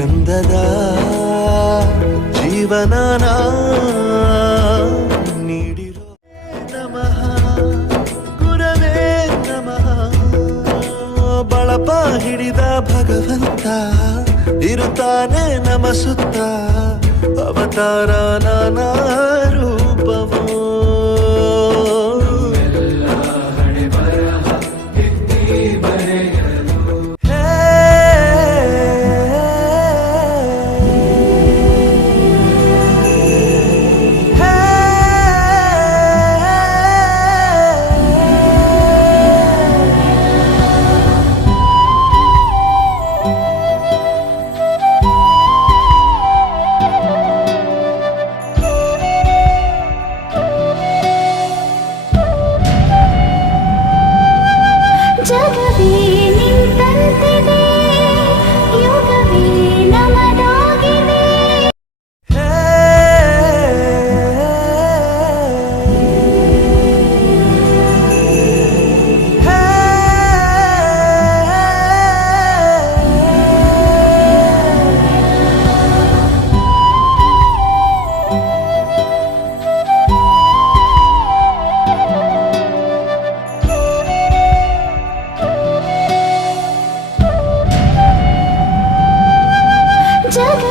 ಚಂದದ ಬಳಪ ಹಿಡಿದ ಭಗವಂತ ಇರುತ್ತಾನೆ ನಮ ಸುತ್ತ. ಅವತಾರ ನಾನಾ जग